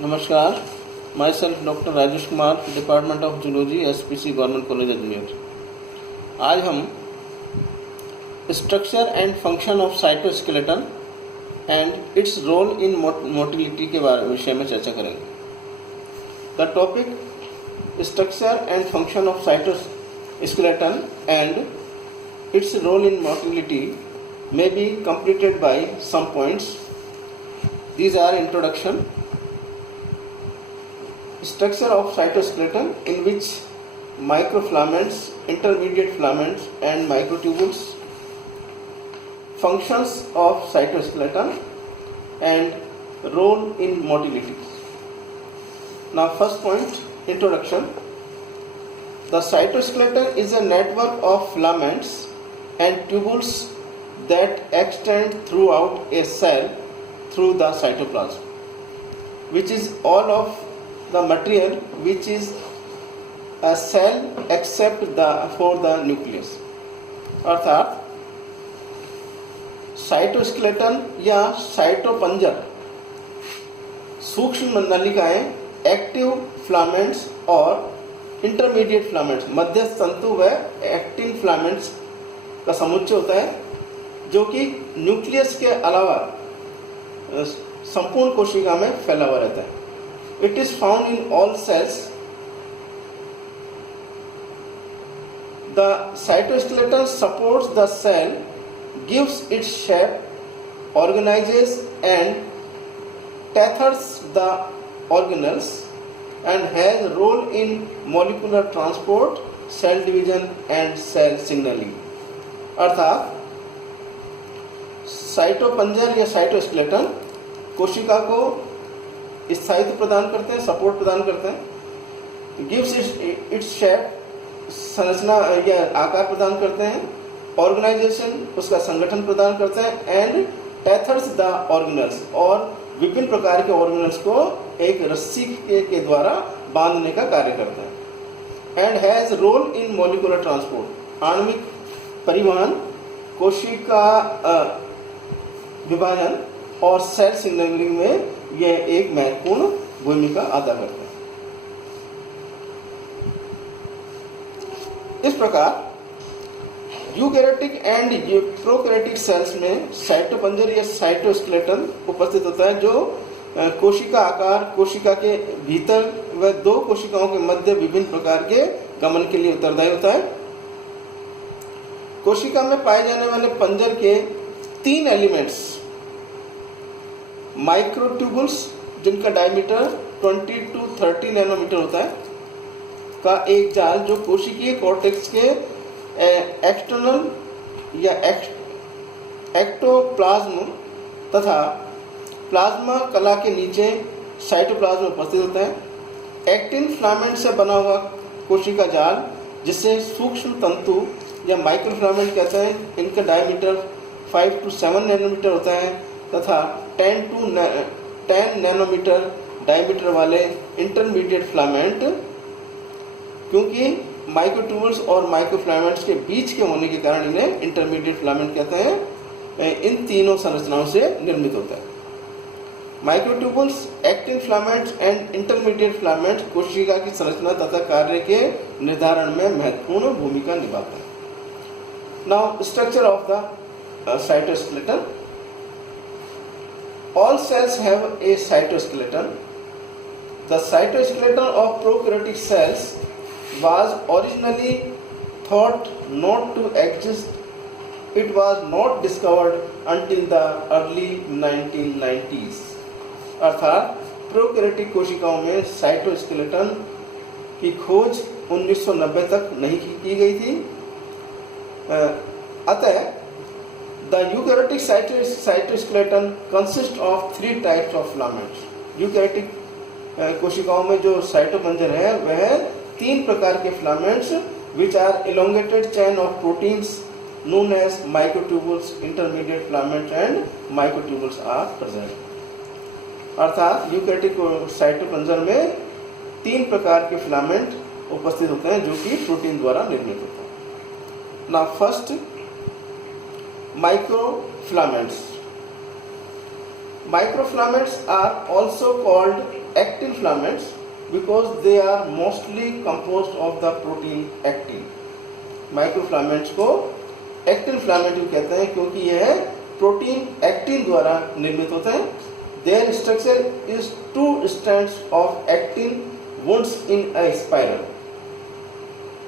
नमस्कार, myself doctor Rajesh Kumar, department of zoology, SPC government college Ajmer. आज हम structure and function of cytoskeleton and its role in motility के विषय में चर्चा करेंगे। The topic structure and function of cytoskeleton and its role in motility may be completed by some points. These are introduction, structure of cytoskeleton, in which microfilaments, intermediate filaments and microtubules, functions of cytoskeleton and role in motility. Now first point, introduction. The cytoskeleton is a network of filaments and tubules that extend throughout a cell through the cytoplasm, which is all of the material which is a cell except for the nucleus। अर्थात cytoskeleton या साइटोपंजर सूक्ष्म नलिकाएं, active filaments और intermediate filaments, मध्यस्थ तंतु व actin filaments का समुच्चय होता है, जो कि न्यूक्लियस के अलावा संपूर्ण कोशिका में फैला हुआ रहता है। It is found in all cells. The cytoskeleton supports the cell, gives its shape, organises and tethers the organelles and has role in molecular transport, cell division and cell signaling। अर्थात साइटोपंजर या साइटोस्केलेटन कोशिका को स्थायित्व प्रदान करते हैं, support प्रदान करते हैं, गिव्स इट्स शेप, संरचना या आकार प्रदान करते हैं, ऑर्गेनाइजेशन, उसका संगठन प्रदान करते हैं, एंड टेथर्स द ऑर्गेनल्स, और विभिन्न प्रकार के ऑर्गेनल्स को एक रस्सी के द्वारा बांधने का कार्य करते हैं। And has role in molecular transport, आणविक परिवहन, कोशिका विभाजन और सेल सिग्नलिंग में यह एक महत्वपूर्ण भूमिका अदा करते हैं। इस प्रकार यूकैरियोटिक एंड प्रोकैरियोटिक सेल्स में साइटोपंजर या साइटोस्केलेटन उपस्थित होता है, जो कोशिका आकार, कोशिका के भीतर व दो कोशिकाओं के मध्य विभिन्न प्रकार के गमन के लिए उत्तरदायी होता है। कोशिका में पाए जाने वाले पंजर के 3 एलिमेंट्स, माइक्रोट्यूबुल्स जिनका डायमीटर 20 to 30 नैनोमीटर होता है, का एक जाल जो कोशिकीय कॉर्टेक्स के एक्सटर्नल या एक्टोप्लाज्म तथा प्लाज्मा कला के नीचे साइटोप्लाज्म में उपस्थित होता है। एक्टिन फिलामेंट से बना हुआ कोशिका जाल, जिसे सूक्ष्म तंतु या माइक्रोफिलामेंट कहते हैं, इनका डायमीटर 5 to 7 नैनोमीटर होता है, तथा 10 to 10 नैनोमीटर डायमीटर वाले इंटरमीडिएट फिलामेंट, क्योंकि माइक्रोट्यूबुल्स और माइक्रोफिलामेंट्स के बीच के होने के कारण इन्हें इंटरमीडिएट फिलामेंट कहते हैं, इन तीनों संरचनाओं से निर्मित होता है। Microtubules, actin filaments and intermediate filaments कोशिका की संरचना तथा कार्य के निर्धारण में महत्वपूर्ण भूमिका निभाते हैं। Now structure of the cytoskeleton. All cells have a cytoskeleton. The cytoskeleton of prokaryotic cells was originally thought not to exist. It was not discovered until the early 1990s। अर्थात प्रोकैरियोटिक कोशिकाओं में साइटोस्केलेटन की खोज 1990 तक नहीं की गई थी। अतः The eukaryotic cytoskeleton consists of 3 types of filaments। Eukaryotic कोशिकाओं में जो साइटोपंजर है वह 3 प्रकार के filaments, which are elongated chain of proteins known as microtubules, intermediate filaments and microtubules are present। अर्थात यूकैरियोटिक साइटोपंजर में 3 प्रकार के फिलामेंट उपस्थित होते हैं, जो कि प्रोटीन द्वारा निर्मित होते हैं। Now first, microfilaments। Microfilaments are also called actin filaments because they are mostly composed of the protein actin. Microfilaments को एक्टिन फिलामेंट भी कहते हैं क्योंकि यह प्रोटीन एक्टिन द्वारा निर्मित होते हैं. There structure is 2 strands of actin wounds in a spiral.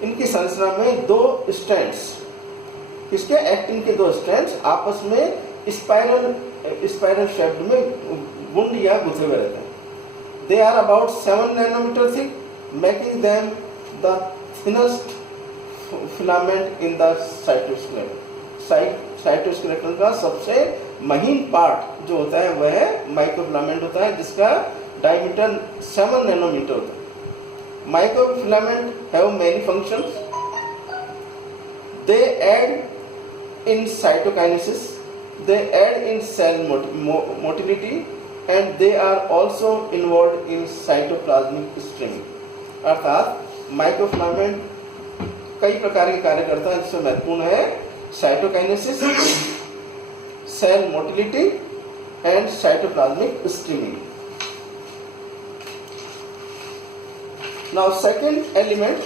इनकी संरचना में 2 strands, इसके एक्टिन के 2 strands आपस में स्पाइरल शेप्ड में वुंड या गुथे हुए रहते हैं. They are about 7 nanometer thick, making them the thinnest filament in the cytoskeleton. Cytoskeleton का सबसे महीन पार्ट जो होता है वह माइक्रोफिलामेंट होता है, जिसका डायमीटर 7 नैनोमीटर होता है. Microfilament have many functions. They aid in cytokinesis, they aid in cell motility and they are also involve in cytoplasmic streaming. अर्थात माइक्रोफिलामेंट कई प्रकार के कार्य करता है, जिसमें महत्वपूर्ण है cytokinesis, cell motility and cytoplasmic streaming. Now second element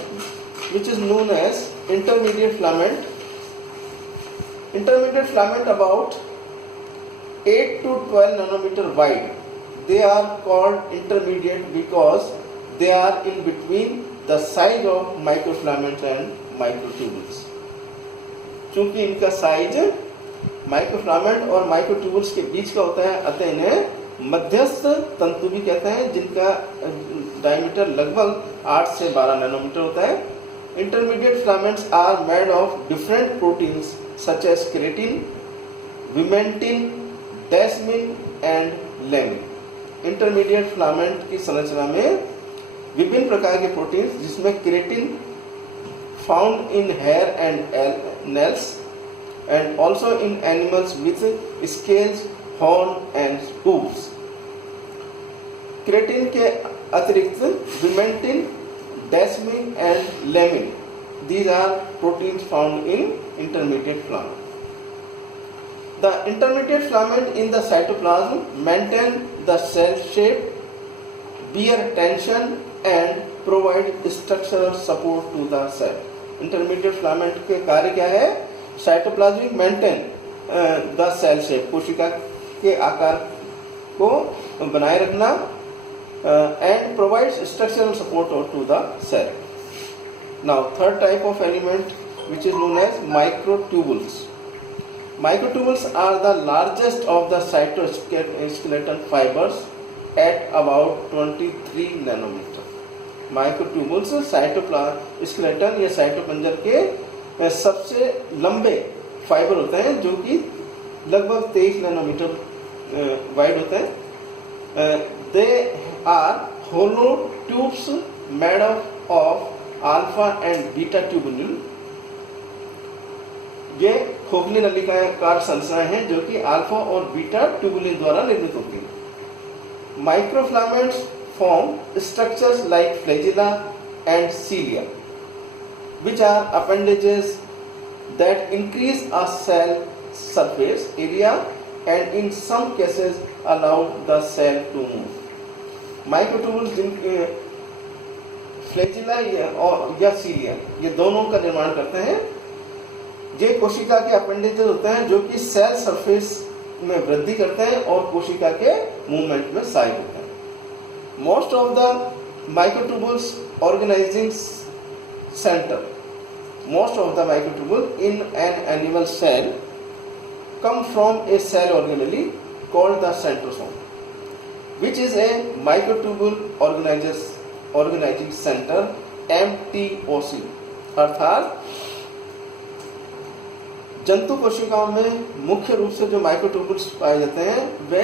which is known as intermediate filament. Intermediate filament about 8 to 12 nanometer wide. They are called intermediate because they are in between the size of microfilaments and microtubules. चूंकि इनका size microfilament और microtubules के बीच का होता है, अतः इन्हें मध्यस्थ तंतु भी कहते हैं, जिनका डायमीटर लगभग 8 से 12 नैनोमीटर होता है. Intermediate filaments are made of different proteins such as keratin, vimentin, desmin and lamin. Intermediate filament की संरचना में विभिन्न प्रकार के प्रोटीन्स, जिसमें keratin found in hair and nails and also in animals with scales, horn and hooves. Keratin के अतिरिक्त vimentin, desmin and lamin, these are proteins found in intermediate filament. The intermediate filament in the cytoplasm maintain the cell shape, bear tension and provide structural support to the cell. Intermediate filament के कार्य क्या है? Cytoplasmic maintain the cell shape, कोशिका के आकार को बनाए रखना, and provides structural support to the cell. Now third type of element which is known as microtubules. Microtubules are the largest of the cytoskeleton fibers at about 23 nanometer. Microtubules cytoskeleton या साइटोपंजर के सबसे लंबे फाइबर होते हैं, जो कि लगभग 23 nanometre wide होते हैं. They are hollow tubes made of alpha and beta tubule. ये खोखली नलिकाकार संरचनाएं हैं जो कि अल्फा और बीटा ट्यूबुलिन द्वारा निर्मित होती हैं. Microfilaments form structures like flagella and cilia, which are appendages that increase a cell surface area and in some cases allow the cell to move. Microtubules जिनके फ्लैजिला या सीलिया, ये दोनों का निर्माण करते हैं. ये कोशिका के अपेंडेजेस होते हैं जो कि सेल सरफेस में वृद्धि करते हैं और कोशिका के मूवमेंट में सहायक होते हैं. Most of the microtubules organizing center, most of the microtubule in an animal cell come from a cell organelle called the centrosome, which is a microtubule organizing center, MTOC. अर्थात जंतु कोशिकाओं में मुख्य रूप से जो माइक्रोट्यूबुल्स पाए जाते हैं वे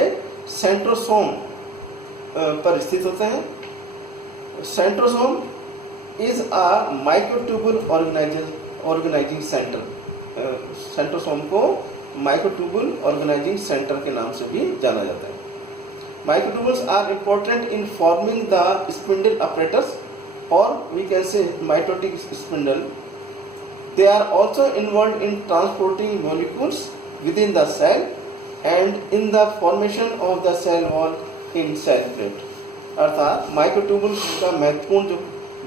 सेंट्रोसोम पर स्थित होते हैं. Centrosome is a microtubule organising centre. Centrosome को माइक्रोट्यूबुल ऑर्गेनाइजिंग सेंटर के नाम से भी जाना जाता है. Microtubules are important in forming the spindle apparatus, or we can say mitotic spindle. They are also involved in transporting molecules within the cell and in the formation of the cell wall in cell plate. अर्थात microtubule का महत्वपूर्ण जो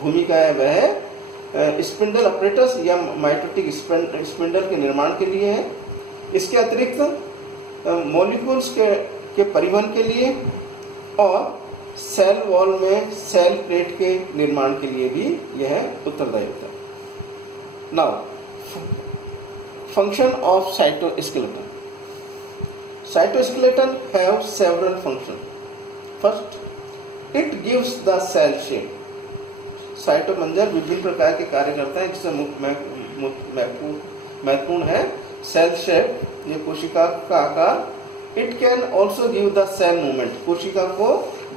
भूमिका है वह है spindle apparatus या mitotic spindle के निर्माण के लिए है। इसके अतिरिक्त मॉलिक्यूल्स के परिवहन के लिए और सेल वॉल में सेल प्लेट के निर्माण के लिए भी यह उत्तरदायी होता है। Now function of cytoskeleton. Cytoskeleton have several function. First, it gives the cell shape. साइटोपंजर विभिन्न प्रकार के कार्य करते हैं जिसमें महत्वपूर्ण है सेल शेप, ये कोशिका का आकार। It can also give the cell movement, कोशिका को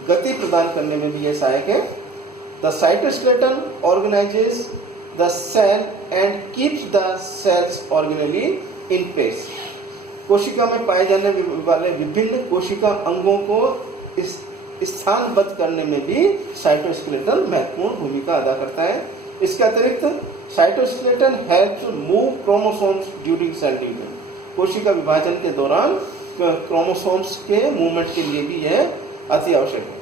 गति प्रदान करने में भी यह सहायक है। The cytoskeleton organises the cell and keeps the cells organelle in place. कोशिका में पाए जाने वाले विभिन्न कोशिका अंगों को इस स्थानबद्ध करने में भी साइटोस्केलेटन महत्वपूर्ण भूमिका अदा करता है। इसके अतिरिक्त cytoskeleton helps move chromosomes during cell division. कोशिका विभाजन के दौरान क्रोमोसोम्स के मूवमेंट के लिए भी यह अति आवश्यक है।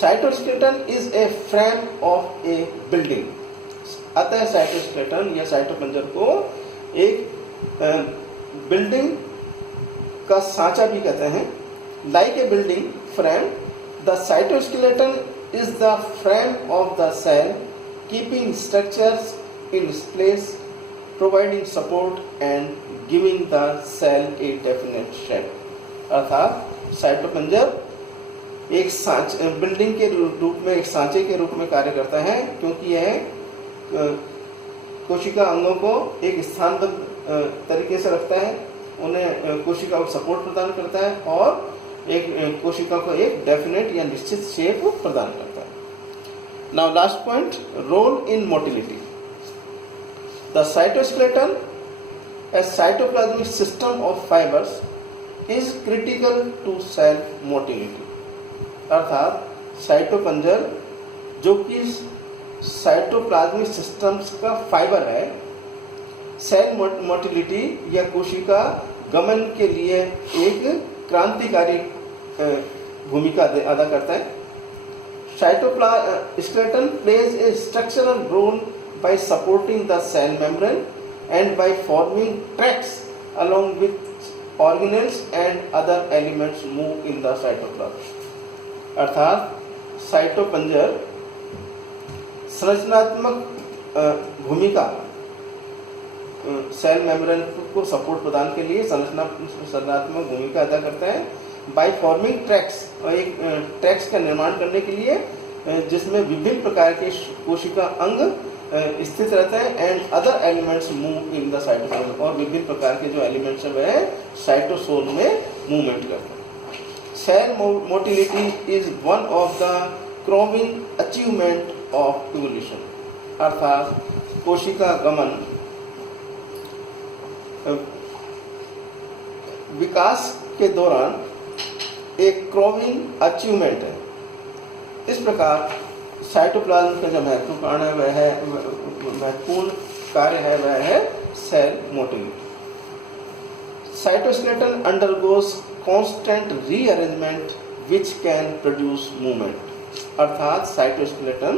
Cytoskeleton is a frame of A building. अतः साइटोस्केलेटन या साइटोपंजर को एक बिल्डिंग का सांचा भी कहते हैं। Like a building frame, the cytoskeleton is the frame of the cell, keeping structures in place, providing support and giving the cell a definite shape. अर्थात साइटोपंजर एक बिल्डिंग के रूप में, एक सांचे के रूप में कार्य करता है, क्योंकि यह कोशिका अंगों को एक स्थानबद्ध तरीके से रखता है, उन्हें कोशिका को सपोर्ट प्रदान करता है और एक कोशिका को एक डेफिनेट या निश्चित शेप प्रदान करता है। Now last point, role in motility. The cytoskeleton a cytoplasmic system of fibres is critical to cell motility. अर्थात साइटोपंजर जो कि साइटोप्लाज्मिक सिस्टम्स का फाइबर है, सेल मोटिलिटी या कोशिका गमन के लिए एक क्रांतिकारी भूमिका अदा करता है। Cytoskeleton plays a structural role by supporting the cell membrane and by forming tracks along with organelles and other elements move in the cytoplasm. अर्थात साइटोपंजर संरचनात्मक भूमिका सेल मेम्ब्रेन को सपोर्ट प्रदान के लिए संरचनात्मक भूमिका अदा करता है। बाय फॉर्मिंग ट्रैक्स, और एक ट्रैक्स का निर्माण करने के लिए जिसमें विभिन्न प्रकार के कोशिका अंग स्थित रहते हैं and other elements move in the cytosol, और विभिन्न प्रकार के जो एलिमेंट्स हैं वह साइटोसोल में मूवमेंट करते हैं। Cell motility is one of the crowning achievement of evolution. अर्थात कोशिका गमन विकास के दौरान एक क्राउनिंग अचीवमेंट है। इस प्रकार साइटोप्लाज्म का जो महत्वपूर्ण कार्य है वह है cell motility. Cytoskeleton undergoes constant rearrangement which can produce movement. अर्थात साइटोस्केलेटन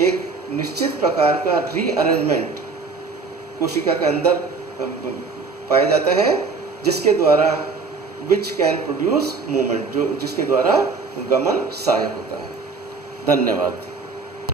एक निश्चित प्रकार का रीअरेंजमेंट कोशिका के अंदर पाया जाता है, जिसके द्वारा विच कैन प्रोड्यूस मूवमेंट, जिसके द्वारा गमन सहायक होता है। धन्यवाद।